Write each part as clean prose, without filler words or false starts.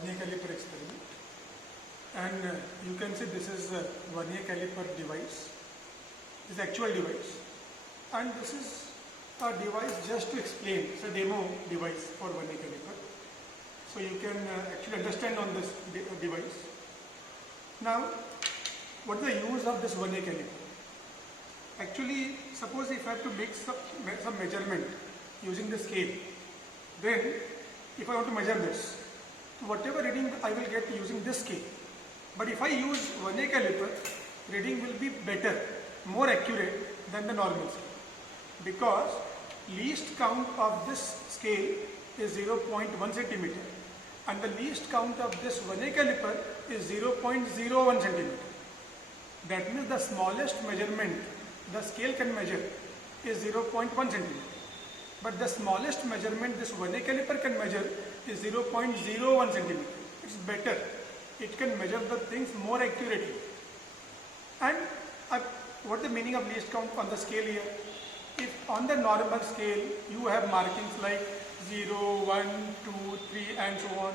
vernier caliper experiment, and you can see this is a vernier caliper device. This is actual device, and this is a device just to explain. It's a demo device for vernier caliper, so you can actually understand on this device. Now, what is the use of this vernier caliper? Actually, suppose if I have to make some measurement using the scale, then if I want to measure this, whatever reading I will get using this scale. But if I use vernier caliper, reading will be better, more accurate than the normal scale, because least count of this scale is 0.1 centimeter and the least count of this vernier caliper is 0.01 centimeter. That means the smallest measurement the scale can measure is 0.1 centimeter. But the smallest measurement this vernier caliper can measure is 0.01 centimeter. It's better. It can measure the things more accurately. And what is the meaning of least count on the scale here? If on the normal scale you have markings like 0, 1, 2, 3 and so on,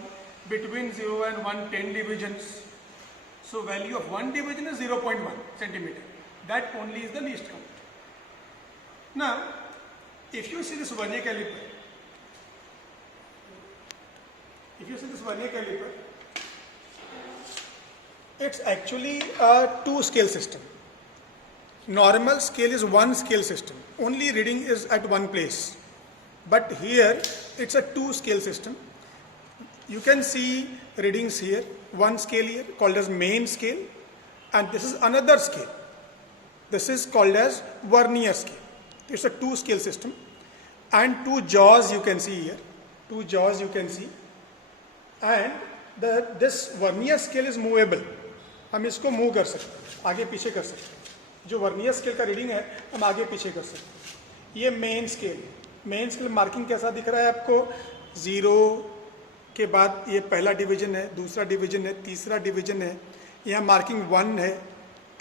between 0 and 1, 10 divisions. So value of one division is 0.1 centimeter. That only is the least count. Now, if you see this vernier caliper, it's actually a two scale system. Normal scale is one scale system. Only reading is at one place. But here, it's a two scale system. You can see readings here, one scale here called as main scale, and this is another scale. This is called as vernier scale. It's a two scale system, and two jaws you can see here. Two jaws you can see, and this vernier scale is movable. हम इसको move कर सकते हैं, आगे पीछे कर सकते हैं. जो वर्नियर स्केल का रीडिंग है हम आगे पीछे कर सकते हैं. ये मेन स्केल मार्किंग कैसा दिख रहा है आपको? 0 के बाद ये पहला डिवीजन है, दूसरा डिवीजन है, तीसरा डिवीजन है. यहाँ मार्किंग 1 है.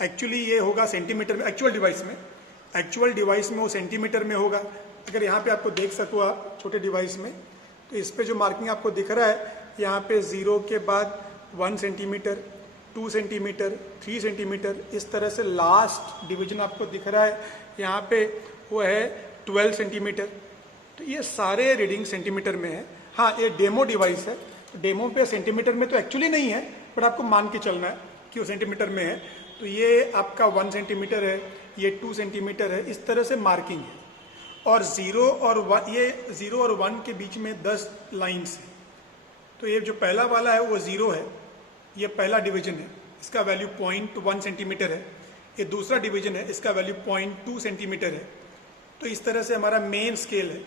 एक्चुअली ये होगा सेंटीमीटर में. एक्चुअल डिवाइस में वो सेंटीमीटर में होगा. अगर यहाँ पे आपको देख सको आप छोटे डिवाइस में, तो इस पे जो मार्किंग आपको दिख रहा है, यहाँ पे 0 के बाद 1 सेंटीमीटर, 2 सेंटीमीटर, 3 सेंटीमीटर, इस तरह से लास्ट डिवीजन आपको दिख रहा है. यहाँ पे वो है 12 सेंटीमीटर. तो ये सारे रीडिंग सेंटीमीटर में है. हाँ, ये डेमो डिवाइस है. डेमो पे सेंटीमीटर में तो एक्चुअली नहीं है, बट आपको मान के चलना है कि वो सेंटीमीटर में है. तो ये आपका 1 सेंटीमीटर है, ये 2 सेंटीमीटर है. इस तरह से मार्किंग है. और 0 और 1, ये 0 और 1 के बीच में 10 लाइन्स है. तो ये जो पहला वाला है वो 0 है, ये पहला डिवीजन है, इसका वैल्यू 0.1 सेंटीमीटर है. ये दूसरा डिवीजन है, इसका वैल्यू 0.2 सेंटीमीटर है. तो इस तरह से हमारा मेन स्केल है.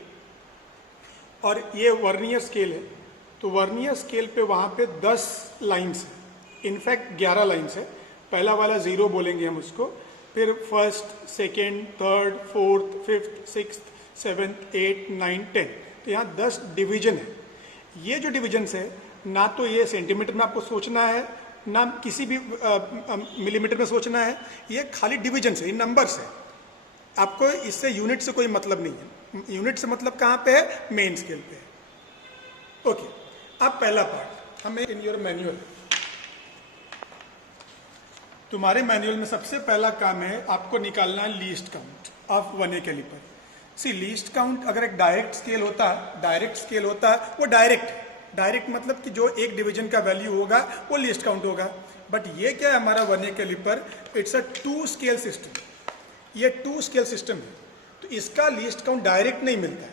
और ये वर्नियर स्केल है. तो वर्नियर स्केल पे वहाँ पे 10 लाइन्स है, इनफैक्ट 11 लाइन्स है. पहला वाला 0 बोलेंगे हम उसको, फिर first, second, third, fourth, fifth, sixth, seventh, 8, 9, 10. तो यहाँ 10 डिवीजन है. ये जो डिवीजन्स है, ना तो ये सेंटीमीटर में आपको सोचना है, ना किसी भी मिलीमीटर में सोचना है. ये खाली डिवीजन्स है, ये नंबर्स है. आपको इससे यूनिट से कोई मतलब नहीं है. यूनिट से मतलब कहाँ पे है? मेन स्केल पे है. ओके, अब पहला पार्ट हमें इन योर मैनुअल, तुम्हारे मैनुअल में सबसे पहला काम है आपको निकालना है least count of vernier calliper. See, least count अगर एक डायरेक्ट स्केल होता है वो डायरेक्ट मतलब कि जो एक डिवीजन का वैल्यू होगा वो लीस्ट काउंट होगा. बट ये क्या है हमारा vernier calliper? It's a 2 scale system. ये 2 स्केल सिस्टम है, तो इसका लीस्ट काउंट डायरेक्ट नहीं मिलता है.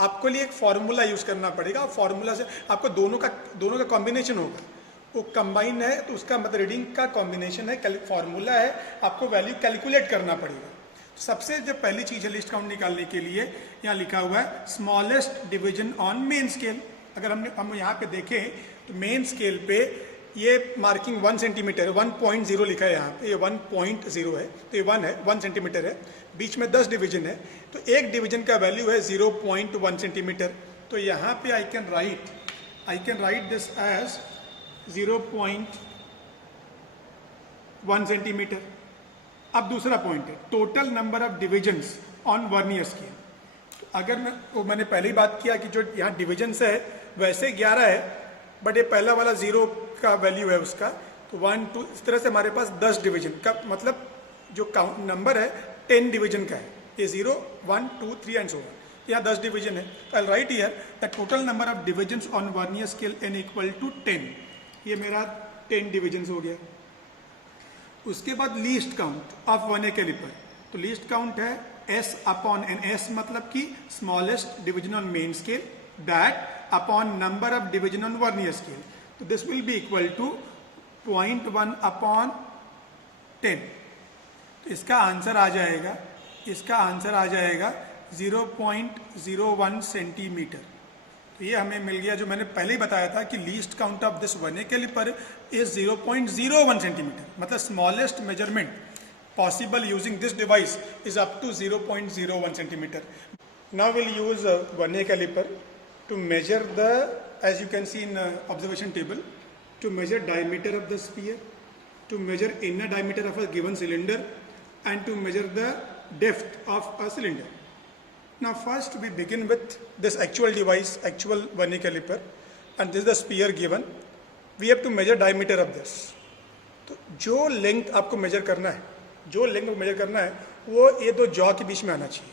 आपको लिए एक फॉर्मूला यूज करना पड़ेगा. फॉर्मूला से आपको दोनों का कॉम्बिनेशन होगा. वो कंबाइन है तो उसका मतलब रीडिंग का कॉम्बिनेशन है, फॉर्मूला है, आपको वैल्यू कैलकुलेट करना पड़ेगा. तो सबसे जो पहली चीज़ है लिस्ट काउंट निकालने के लिए, यहाँ लिखा हुआ है smallest division on main scale. अगर हम यहाँ पे देखें तो मेन स्केल पे ये मार्किंग 1 सेंटीमीटर है, 1.0 लिखा है यहाँ पे. ये 1.0 है, तो ये 1 सेंटीमीटर है. बीच में 10 डिवीजन है, तो एक डिवीजन का वैल्यू है 0.1 सेंटीमीटर. तो यहाँ पे I can write this as 0.1 centimetre. अब दूसरा पॉइंट है total number of divisions on vernier scale. अगर मैंने पहले ही बात किया कि जो यहाँ डिविजन्स है वैसे 11 है, बट ये पहला वाला 0 का वैल्यू है उसका, तो 1 2 इस तरह से हमारे पास 10 डिवीजन का मतलब जो काउंट नंबर है 10 डिवीजन का है। ये 0 1 2 3 एंड सो ऑन, यहाँ 10 डिवीजन है। I will write here the total number of divisions on vernier scale n equal to 10। ये मेरा 10 डिविजन्स हो गया। उसके बाद least count of vernier caliper, तो लीस्ट काउंट है s अपॉन n, s मतलब कि smallest division on main scale, that upon number of division on vernier scale, तो this will be equal to 0.1 upon 10। तो इसका आंसर आ जाएगा, इसका answer आ जाएगा 0.01 सेंटीमीटर। तो ये हमें मिल गया, जो मैंने पहले ही बताया था कि least count of this vernier caliper is 0.01 centimetre, मतलब smallest measurement possible using this device is up to 0.01 centimeter. Now we'll use vernier caliper to measure the, as you can see in observation table, to measure diameter of the sphere, to measure inner diameter of a given cylinder, and to measure the depth of a cylinder. Now first we begin with this actual device, actual vernier caliper, and this is the sphere given. We have to measure diameter of this. तो जो length आपको major करना है, जो length को major करना है वो ये दो जॉ के बीच में आना चाहिए।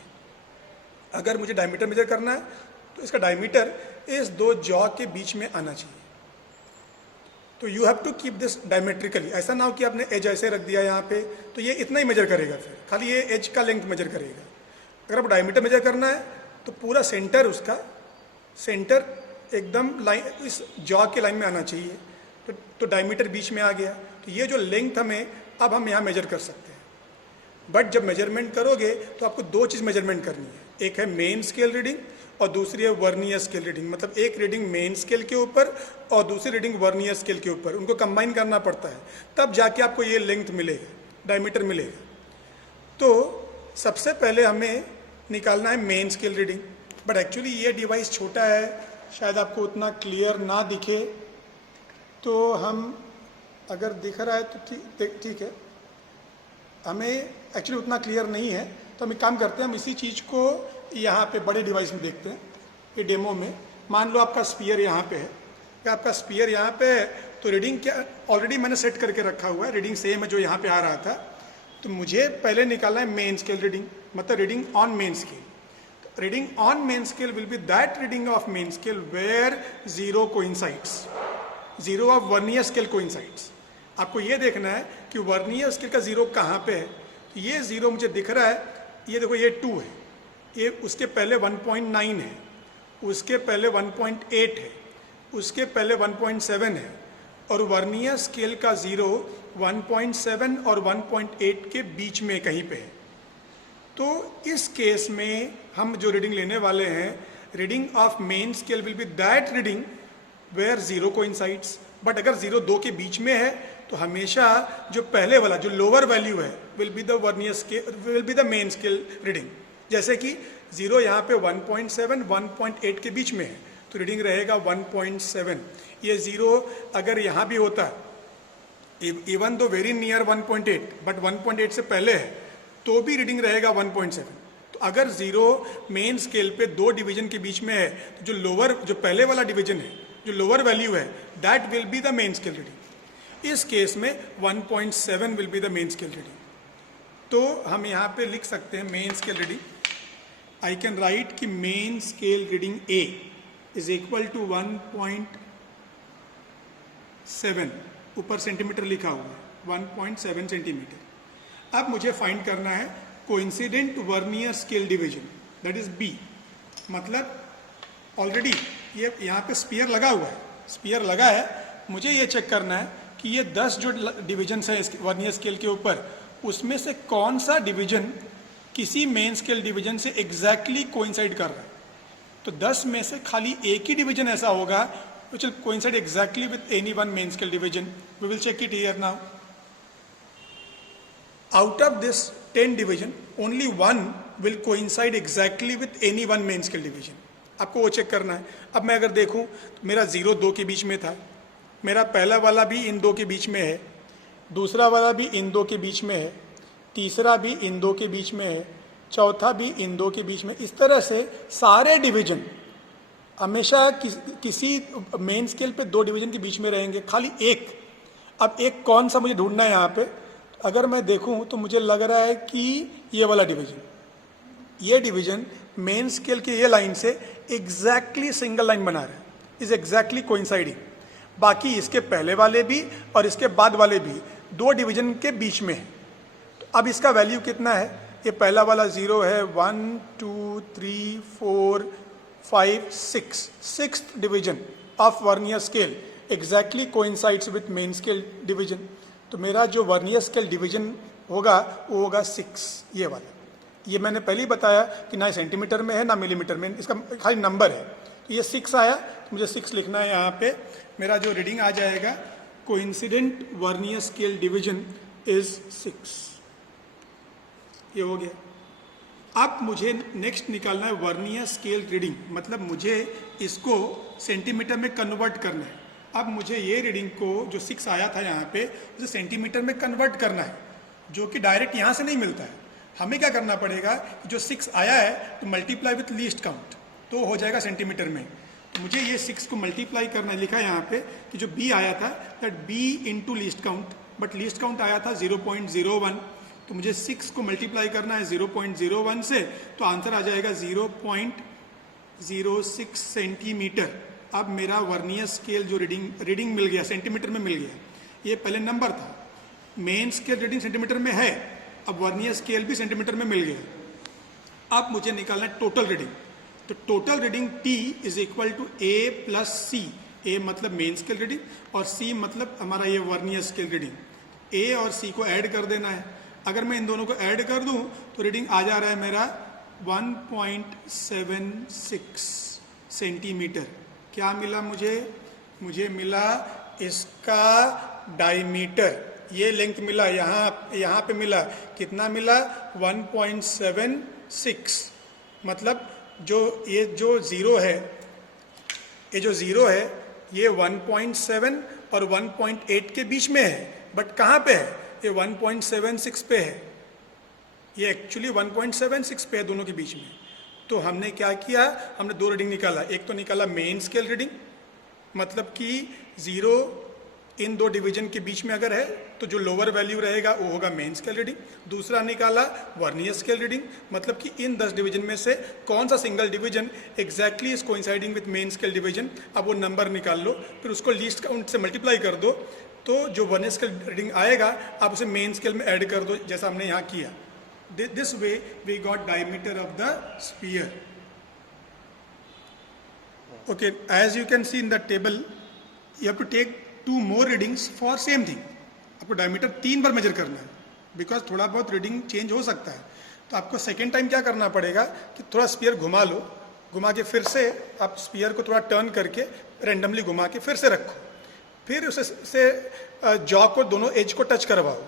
अगर मुझे डायमीटर मेजर करना है तो इसका डायमीटर इस दो जॉ के बीच में आना चाहिए। तो you have to keep this diametrically, ऐसा ना हो कि आपने एज ऐसे रख दिया यहाँ पे तो ये इतना ही मेजर करेगा, फिर खाली ये एज का लेंथ मेजर करेगा। अगर आपको डायमीटर मेजर करना है तो पूरा सेंटर, उसका सेंटर एकदम लाइन इस जॉ के लाइन में आना चाहिए। तो डायमीटर बीच में आ गया, तो ये जो लेंथ हमें अब हम यहाँ मेजर कर सकते हैं। बट जब मेजरमेंट करोगे तो आपको दो चीज़ मेजरमेंट करनी है, एक है मेन स्केल रीडिंग और दूसरी है वर्नियर स्केल रीडिंग। मतलब एक रीडिंग मेन स्केल के ऊपर और दूसरी रीडिंग वर्नियर स्केल के ऊपर, उनको कंबाइन करना पड़ता है, तब जाके आपको ये लेंथ मिलेगा, डायमीटर मिलेगा। तो सबसे पहले हमें निकालना है main scale reading. But actually ये डिवाइस छोटा है, शायद आपको उतना क्लियर ना दिखे, तो हम अगर दिख रहा है तो ठीक है, हमें एक्चुअली उतना क्लियर नहीं है, तो हम एक काम करते हैं, हम इसी चीज़ को यहाँ पे बड़े डिवाइस में देखते हैं। ये डेमो में मान लो आपका स्पीयर यहाँ पे है, या आपका स्पीयर यहाँ पे है, तो रीडिंग क्या ऑलरेडी मैंने सेट करके रखा हुआ है, रीडिंग सेम है जो यहाँ पे आ रहा था। तो मुझे पहले निकालना है मेन स्केल रीडिंग, मतलब reading on main scale. Reading on main scale will be that reading of main scale where zero coincides, zero of vernier scale coincides. आपको ये देखना है कि वर्नियर स्केल का जीरो कहाँ पे है। तो ये जीरो मुझे दिख रहा है, ये देखो ये 2 है, ये उसके पहले 1.9 है, उसके पहले 1.8 है, उसके पहले 1.7 है, और वर्नियर स्केल का जीरो 1.7 और 1.8 के बीच में कहीं पे है। तो इस केस में हम जो रीडिंग लेने वाले हैं, reading of main scale will be that reading where zero coincides. But अगर जीरो 2 के बीच में है तो हमेशा जो पहले वाला जो लोअर वैल्यू है will be the vernier scale, will be the main scale reading. जैसे कि जीरो यहाँ पे 1.7 1.8 के बीच में है, तो रीडिंग रहेगा 1.7। ये जीरो अगर यहाँ भी होता even though very near 1.8 but 1.8 से पहले है, तो भी रीडिंग रहेगा 1.7। तो अगर जीरो मेन स्केल पे 2 डिवीजन के बीच में है, तो जो लोअर जो पहले वाला डिवीजन है, जो लोअर वैल्यू है, that will be the main scale reading. इस केस में 1.7 will be the main scale reading. तो हम यहाँ पे लिख सकते हैं main scale reading. I can write कि main scale reading A is equal to 1.7, ऊपर सेंटीमीटर लिखा हुआ है, 1.7 सेंटीमीटर। अब मुझे फाइंड करना है coincident vernier scale division, that is B। मतलब ऑलरेडी ये यहाँ पे स्पीयर लगा हुआ है, स्पीयर लगा है, मुझे ये चेक करना है कि ये 10 जो डिविजन्स हैं वर्नियर स्केल के ऊपर, उसमें से कौन सा डिवीजन किसी मेन स्केल डिवीजन से एग्जैक्टली कोइंसाइड कर रहा है। तो 10 में से खाली एक ही डिवीजन ऐसा होगा which will coincide exactly with any one main scale division. We will check it here now. Out of this 10 division, only one will coincide exactly with any one main scale division. आपको वो check करना है। अब मैं अगर देखूं तो मेरा 0 2 के बीच में था, मेरा पहला वाला भी इन 2 के बीच में है, दूसरा वाला भी इन 2 के बीच में है, तीसरा भी इन 2 के बीच में है, चौथा भी इन 2 के बीच में। इस तरह से सारे डिवीजन हमेशा किसी मेन स्केल पे 2 डिवीजन के बीच में रहेंगे, खाली एक। अब एक कौन सा मुझे ढूंढना है यहाँ पे। अगर मैं देखूँ तो मुझे लग रहा है कि ये वाला डिवीजन, ये डिवीजन मेन स्केल के ये लाइन से एग्जैक्टली सिंगल लाइन बना रहा है, इज एग्जैक्टली कोइंसाइडिंग। बाकी इसके पहले वाले भी और इसके बाद वाले भी 2 डिवीजन के बीच में है। तो अब इसका वैल्यू कितना है, ये पहला वाला 0 है, 1 2 3 4 5 6, sixth division of vernier scale exactly coincides with main scale division. तो मेरा जो वर्नियर स्केल डिवीजन होगा वो होगा 6, ये वाला। ये मैंने पहले ही बताया कि ना सेंटीमीटर में है ना मिलीमीटर में, इसका खाली नंबर है। तो ये 6 आया, तो मुझे 6 लिखना है यहाँ पे। मेरा जो रीडिंग आ जाएगा, coincident vernier scale division is 6, ये हो गया। अब मुझे नेक्स्ट निकालना है वर्नियर स्केल रीडिंग, मतलब मुझे इसको सेंटीमीटर में कन्वर्ट करना है। अब मुझे ये रीडिंग को जो 6 आया था यहाँ पे, उसे सेंटीमीटर में कन्वर्ट करना है, जो कि डायरेक्ट यहाँ से नहीं मिलता है। हमें क्या करना पड़ेगा, जो 6 आया है तो मल्टीप्लाई विथ लीस्ट काउंट, तो हो जाएगा सेंटीमीटर में। तो मुझे ये 6 को मल्टीप्लाई करना है। लिखा है यहाँ पे कि जो b आया था that b into least count, but least count आया था 0.01, तो मुझे 6 को मल्टीप्लाई करना है 0.01 से, तो आंसर आ जाएगा 0.06 सेंटीमीटर। अब मेरा वर्नियर स्केल जो रीडिंग मिल गया, सेंटीमीटर में मिल गया। ये पहले नंबर था, मेन स्केल रीडिंग सेंटीमीटर में है, अब वर्नियर स्केल भी सेंटीमीटर में मिल गया। अब मुझे निकालना है टोटल रीडिंग। तो total reading T is equal to A plus C। A मतलब मेन स्केल रीडिंग और C मतलब हमारा ये वर्नियर स्केल रीडिंग। A और C को ऐड कर देना है। अगर मैं इन दोनों को ऐड कर दूं तो रीडिंग आ जा रहा है मेरा 1.76 सेंटीमीटर। क्या मिला मुझे? मुझे मिला इसका डायमीटर, ये लेंथ मिला, यहाँ पे मिला, कितना मिला? 1.76। मतलब ये जो ज़ीरो है, ये 1.7 और 1.8 के बीच में है, बट कहाँ पे है? ये 1.76 पे है। ये एक्चुअली 1.76 पे है दोनों के बीच में। तो हमने क्या किया, हमने 2 रीडिंग निकाला। एक तो निकाला मेन स्केल रीडिंग, मतलब कि 0 इन 2 डिवीजन के बीच में अगर है तो जो लोअर वैल्यू रहेगा वो होगा मेन स्केल रीडिंग। दूसरा निकाला वर्नियर स्केल रीडिंग, मतलब कि इन 10 डिवीजन में से कौन सा single division exactly is coinciding with main scale division. अब वो नंबर निकाल लो, फिर उसको लीस्ट काउंट से मल्टीप्लाई कर दो, तो जो वर्नियर स्केल रीडिंग आएगा आप उसे मेन स्केल में ऐड कर दो, जैसा हमने यहाँ किया। This way we got diameter of the sphere. Okay, as you can see in the table, you have to take 2 more readings for same thing. आपको डायमीटर 3 बार मेजर करना है, बिकॉज थोड़ा बहुत रीडिंग चेंज हो सकता है। तो आपको सेकेंड टाइम क्या करना पड़ेगा कि थोड़ा स्पीयर घुमा लो, घुमा के फिर से आप स्पीयर को थोड़ा टर्न करके रेंडमली घुमा के फिर से रखो, फिर उससे जॉ को दोनों एज को टच करवाओ।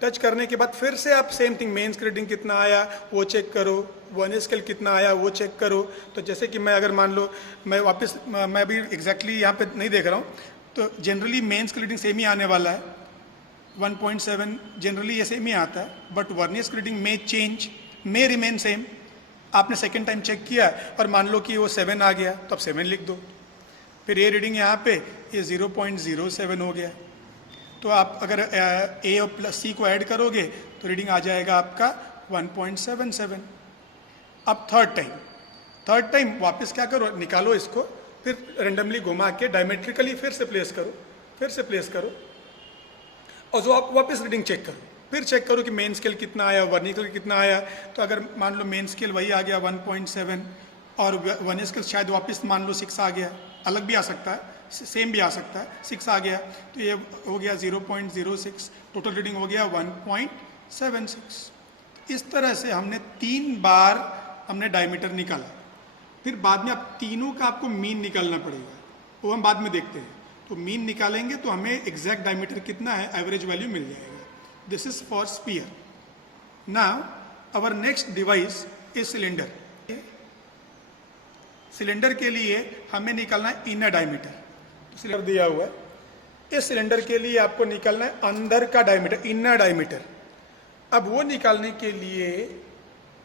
टच करने के बाद फिर से आप same thing, main scale reading कितना आया वो चेक करो, वर्नियर स्केल कितना आया वो चेक करो। तो जैसे कि मैं अगर मान लो मैं अभी एग्जैक्टली यहाँ पे नहीं देख रहा हूँ, तो generally main scale reading same ही आने वाला है, 1.7 जनरली ये सेम ही आता है, बट वर्नियर स्केल रीडिंग में चेंज, में रिमेन सेम। आपने सेकेंड टाइम चेक किया और मान लो कि वो 7 आ गया, तो आप 7 लिख दो। फिर ये रीडिंग यहाँ पे ये 0.07 हो गया, तो आप अगर A और प्लस C को ऐड करोगे तो रीडिंग आ जाएगा आपका 1.77। अब थर्ड टाइम वापस क्या करो, निकालो इसको, फिर रेंडमली घुमा के डायमेट्रिकली फिर से प्लेस करो और जो आप वापस रीडिंग चेक करो, फिर चेक करो कि मेन स्केल कितना आया, वर्नियर स्केल कितना आया। तो अगर मान लो मेन स्केल वही आ गया 1.7 और वर्नियर स्केल शायद वापस मान लो 6 आ गया, अलग भी आ सकता है, सेम भी आ सकता है, 6 आ गया, तो ये हो गया 0.06, टोटल रीडिंग हो गया 1.76। इस तरह से हमने 3 बार हमने डायमीटर निकाला। फिर बाद में अब तीनों का आपको मीन निकालना पड़ेगा, वो हम बाद में देखते हैं। तो मीन निकालेंगे तो हमें एग्जैक्ट डायमीटर कितना है, एवरेज वैल्यू मिल जाएगा। This is for sphere. Now our next device is cylinder. Cylinder के लिए हमें निकालना है इनर डायमीटर, तो सिलेंडर दिया हुआ है। इस सिलेंडर के लिए आपको निकालना है अंदर का डायमीटर, इनर डायमीटर। अब वो निकालने के लिए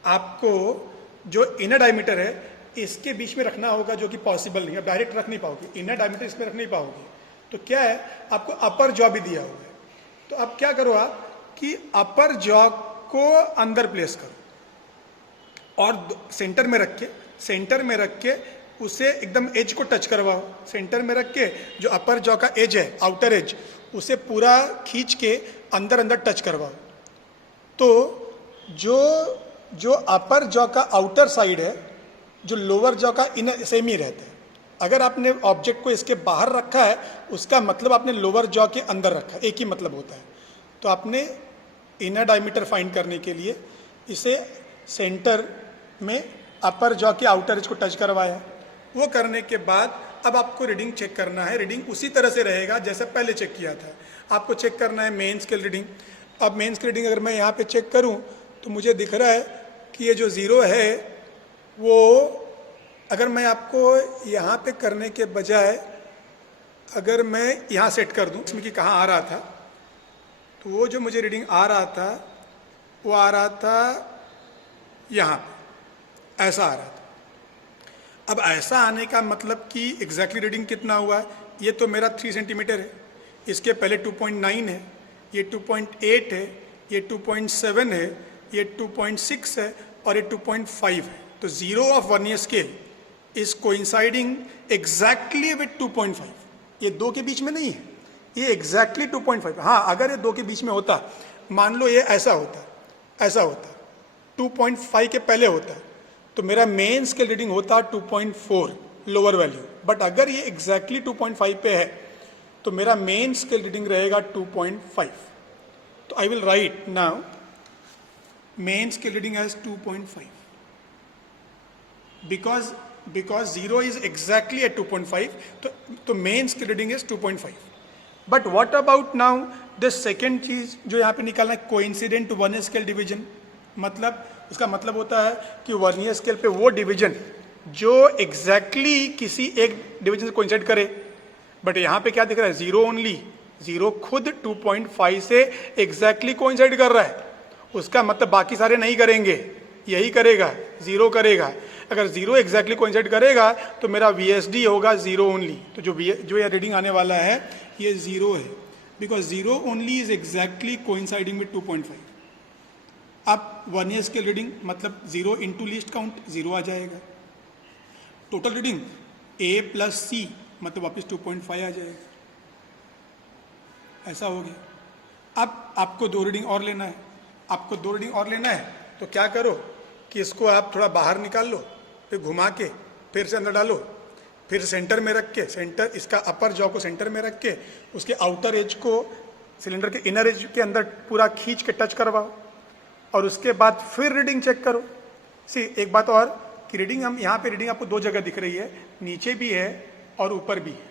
आपको जो इनर डायमीटर है इसके बीच में रखना होगा, जो कि पॉसिबल नहीं है, डायरेक्ट रख नहीं पाओगे, इनर डायमीटर इसमें रख नहीं पाओगे। तो क्या है, आपको अपर जॉ भी दिया हुआ है, तो अब क्या करो आप कि अपर जॉ को अंदर प्लेस करो और सेंटर में रख के उसे एकदम एज को टच करवाओ। सेंटर में रख के जो अपर जॉ का एज है, आउटर एज, उसे पूरा खींच के अंदर अंदर टच करवाओ। तो जो अपर जॉ का आउटर साइड है, जो लोअर जॉ का इनर, सेम ही रहता है। अगर आपने ऑब्जेक्ट को इसके बाहर रखा है, उसका मतलब आपने लोअर जॉ के अंदर रखा है, एक ही मतलब होता है। तो आपने इनर डायमीटर फाइंड करने के लिए इसे सेंटर में अपर जॉ के आउटर एज को टच करवाया। वो करने के बाद अब आपको रीडिंग चेक करना है। रीडिंग उसी तरह से रहेगा जैसे पहले चेक किया था। आपको चेक करना है मेन स्केल रीडिंग। अब मेन स्केल रीडिंग अगर मैं यहाँ पे चेक करूँ तो मुझे दिख रहा है कि ये जो ज़ीरो है वो, अगर मैं आपको यहाँ पे करने के बजाय अगर मैं यहाँ सेट कर दूँ इसमें कि कहाँ आ रहा था, तो वो जो मुझे रीडिंग आ रहा था वो आ रहा था यहाँ पे, ऐसा आ रहा था। अब ऐसा आने का मतलब कि एग्जैक्टली रीडिंग कितना हुआ है, ये तो मेरा 3 सेंटीमीटर है, इसके पहले 2.9 है, ये 2.8 है, ये 2.7 है, ये 2.6 है और ये 2.5 है। तो zero of vernier scale is coinciding exactly with 2.5। ये दो के बीच में नहीं है, ये एग्जैक्टली 2.5। हाँ, अगर ये दो के बीच में होता, मान लो ये ऐसा होता, 2.5 के पहले होता, तो मेरा मेन स्केल रीडिंग होता 2.4 लोअर वैल्यू। बट अगर ये एग्जैक्टली 2.5 पे है तो मेरा मेन स्केल रीडिंग रहेगा 2.5। तो I will write now main scale reading as 2.5 because 0 is exactly at 2.5, तो main scale reading is 2.5। But what about now the second चीज जो यहाँ पे निकालना है, कोइंसिडेंट वर्नियर स्केल डिवीजन। मतलब उसका मतलब होता है कि वर्नियर स्केल पे वो डिवीजन जो एग्जैक्टली किसी एक डिवीजन से कोइंसाइड करे। बट यहाँ पे क्या दिख रहा है, जीरो ओनली, जीरो खुद 2.5 से एग्जैक्टली कोइंसाइड कर रहा है। उसका मतलब बाकी सारे नहीं करेंगे, यही करेगा, जीरो करेगा। अगर जीरो एग्जैक्टली कोइंसाइड करेगा तो मेरा VSD होगा जीरो ओनली। तो जो ये रीडिंग आने वाला है ये जीरो है, because zero only is exactly coinciding with 2.5। अब वर्नियर स्केल रीडिंग मतलब zero into least count, zero आ जाएगा। Total reading A plus C मतलब वापस 2.5 आ जाएगा। ऐसा हो गया। अब आपको दो रीडिंग और लेना है, तो क्या करो कि इसको आप थोड़ा बाहर निकाल लो, फिर घुमा के फिर से अंदर डालो, फिर सेंटर में रख के, सेंटर इसका अपर जॉ को सेंटर में रख के उसके आउटर एज को सिलेंडर के इनर एज के अंदर पूरा खींच के टच करवाओ और उसके बाद फिर रीडिंग चेक करो। एक बात और कि रीडिंग हम यहाँ पे रीडिंग आपको दो जगह दिख रही है, नीचे भी है और ऊपर भी है।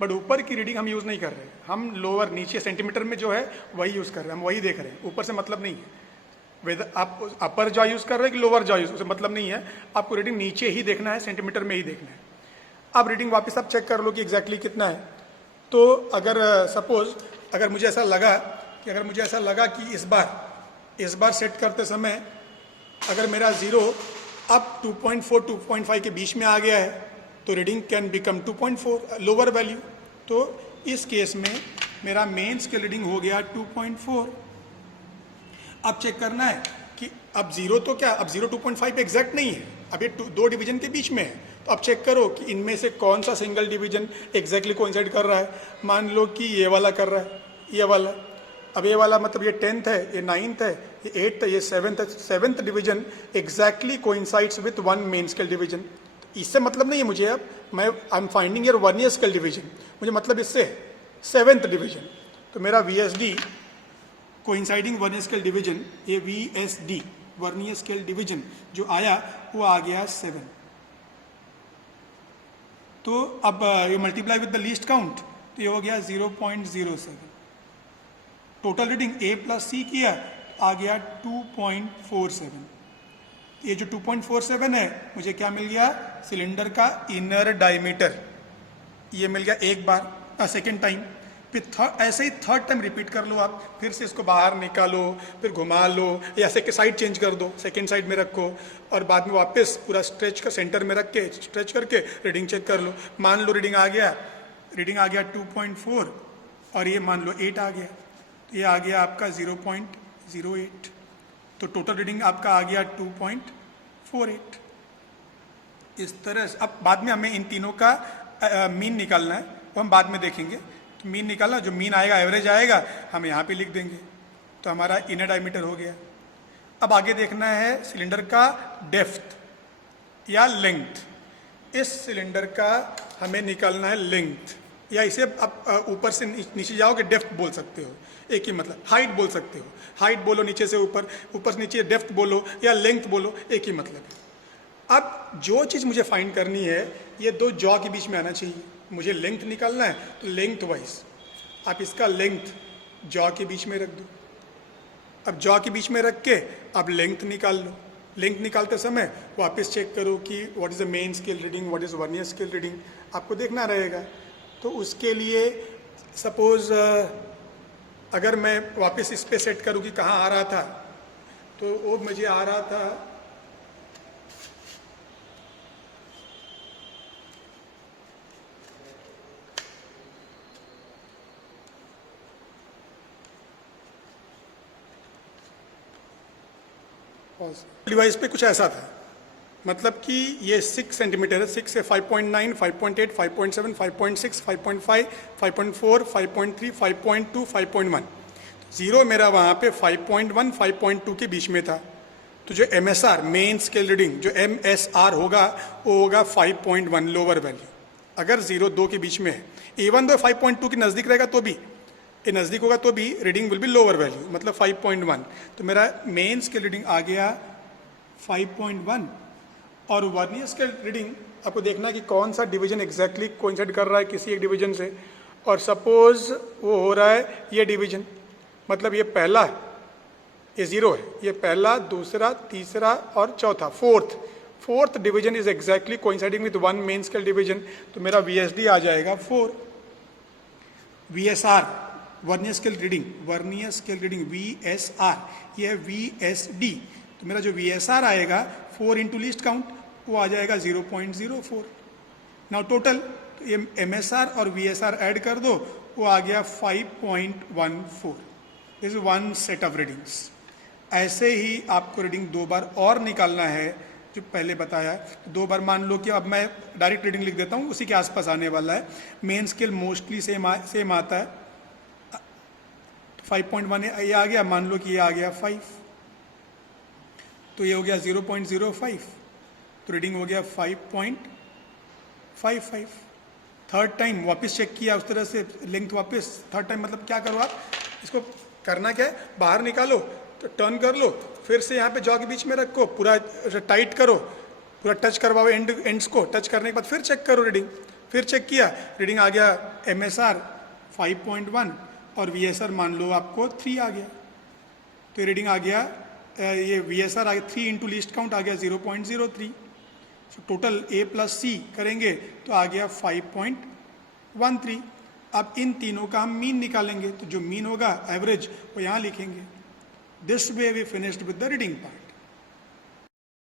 बट ऊपर की रीडिंग हम यूज़ नहीं कर रहे, हम लोअर नीचे सेंटीमीटर में जो है वही यूज़ कर रहे हैं, हम वही देख रहे हैं। ऊपर से मतलब नहीं है, वेदर आप अपर जॉ यूज़ कर रहे हैं कि लोअर जॉ यूज़, उससे मतलब नहीं है। आपको रीडिंग नीचे ही देखना है, सेंटीमीटर में ही देखना है। अब रीडिंग वापस आप चेक कर लो कि एग्जैक्टली कितना है। तो अगर सपोज अगर मुझे ऐसा लगा कि इस बार सेट करते समय अगर मेरा ज़ीरो अब 2.4 2.5 के बीच में आ गया है तो reading can become 2.4 lower value. तो इस केस में मेरा मेन स्केल रीडिंग हो गया 2.4। अब चेक करना है कि अब जीरो तो क्या, अब जीरो 2.5 एग्जैक्ट नहीं है, अब ये दो डिवीजन के बीच में है। तो अब चेक करो कि इनमें से कौन सा सिंगल डिवीजन एग्जैक्टली कोइंसाइड कर रहा है। मान लो कि ये वाला कर रहा है, ये वाला। अब ये वाला मतलब ये 10th है, ये 9th है, ये 8th है, ये 7th है। 7th division exactly coincides with one main scale division. इससे मतलब नहीं है मुझे, अब मैं I am finding your vernier scale division, मुझे मतलब इससे 7th डिवीजन। तो मेरा VSD coinciding vernier scale division, ये VSD वर्नियर स्केल डिवीजन जो आया वो आ गया 7। तो अब ये multiply with the least count, तो ये हो गया 0.07। Total reading A plus C किया, आ गया 2.47। ये जो 2.47 है मुझे क्या मिल गया, सिलेंडर का इनर डायमीटर, ये मिल गया एक बार सेकेंड टाइम। फिर ऐसे ही थर्ड टाइम रिपीट कर लो आप, फिर से इसको बाहर निकालो, फिर घुमा लो या सेकेंड साइड चेंज कर दो, सेकेंड साइड में रखो और बाद में वापस पूरा स्ट्रेच का सेंटर में रख के स्ट्रेच करके रीडिंग चेक कर लो। मान लो रीडिंग आ गया 2.4 और ये मान लो 8 आ गया, ये आ गया आपका 0.08, तो टोटल रीडिंग आपका आ गया 2.48। इस तरह से अब बाद में हमें इन तीनों का मीन निकालना है, वो हम बाद में देखेंगे। तो मीन निकालना, जो मीन आएगा एवरेज आएगा हम यहाँ पे लिख देंगे, तो हमारा इनर डायमीटर हो गया। अब आगे देखना है सिलेंडर का डेप्थ या लेंथ। इस सिलेंडर का हमें निकालना है लेंथ, या इसे आप ऊपर से नीचे जाओगे डेप्थ बोल सकते हो, एक ही मतलब। हाइट बोल सकते हो, हाइट बोलो नीचे से ऊपर, ऊपर से नीचे डेप्थ बोलो या लेंथ बोलो, एक ही मतलब है। अब जो चीज़ मुझे फाइंड करनी है ये दो जॉ के बीच में आना चाहिए। मुझे लेंथ निकालना है तो लेंथ वाइज आप इसका लेंथ जॉ के बीच में रख दो। अब जॉ के बीच में रख के आप लेंथ निकाल लो। लेंथ निकालते समय वापस चेक करो कि what is the main scale reading, what is vernier scale reading, आपको देखना रहेगा। तो उसके लिए सपोज अगर मैं वापस इस पे सेट करूँ कि कहाँ आ रहा था, तो वो मुझे आ रहा था डिवाइस पे कुछ ऐसा था, मतलब कि ये 6 सेंटीमीटर है, 6 से 5.9, 5.8, 5.7, 5.6, 5.5, 5.4, 5.3, 5.2, 5.1। ज़ीरो मेरा वहाँ पे 5.1, 5.2 के बीच में था। तो जो MSR मेन स्केल रीडिंग जो MSR होगा वो होगा 5.1 लोअर वैल्यू। अगर 0-2 के बीच में है, इवन दो 5.2 के नज़दीक रहेगा तो भी, ये नज़दीक होगा तो भी reading will be lower value, मतलब 5.1। तो मेरा मेन स्केल रीडिंग आ गया 5.1 और वर्नियर स्केल रीडिंग आपको देखना है कि कौन सा डिवीजन एग्जैक्टली कोइंसाइड कर रहा है किसी एक डिवीजन से। और सपोज वो हो रहा है ये डिवीजन, मतलब ये पहला है, ये 0 है, ये पहला, दूसरा, तीसरा और चौथा, fourth division is exactly coinciding with one main scale division. तो मेरा VSD आ जाएगा 4। VSR vernier scale reading VSR, ये है VSD। तो मेरा जो VSR आएगा 4 इंटू लीस्ट काउंट, वो आ जाएगा 0.04। नाउ टोटल ये MSR और VSR ऐड कर दो, वो आ गया 5.14। This is one set of readings. ऐसे ही आपको रीडिंग 2 बार और निकालना है जो पहले बताया। 2 बार मान लो कि अब मैं डायरेक्ट रीडिंग लिख देता हूँ, उसी के आसपास आने वाला है। मेन स्केल मोस्टली सेम आता है, 5.1 ये आ गया, मान लो कि ये आ गया 5, तो ये हो गया 0.05, तो रीडिंग हो गया 5.55। थर्ड टाइम वापस चेक किया उस तरह से लेंथ वापस, थर्ड टाइम मतलब क्या करो आप, इसको करना क्या है, बाहर निकालो तो टर्न कर लो, फिर से यहाँ पे जॉ के बीच में रखो, पूरा टाइट करो, पूरा टच करवाओ एंड्स को, टच करने के बाद फिर चेक करो रीडिंग। फिर चेक किया, रीडिंग आ गया MSR 5.1 और VSR मान लो आपको 3 आ गया। तो रीडिंग आ गया, ये VSR आ गया 3 इंटू लीस्ट काउंट आ गया 0.03। टोटल A प्लस C करेंगे तो आ गया 5.13। अब इन तीनों का हम मीन निकालेंगे, तो जो मीन होगा एवरेज वो यहाँ लिखेंगे। This way we finished with the reading part.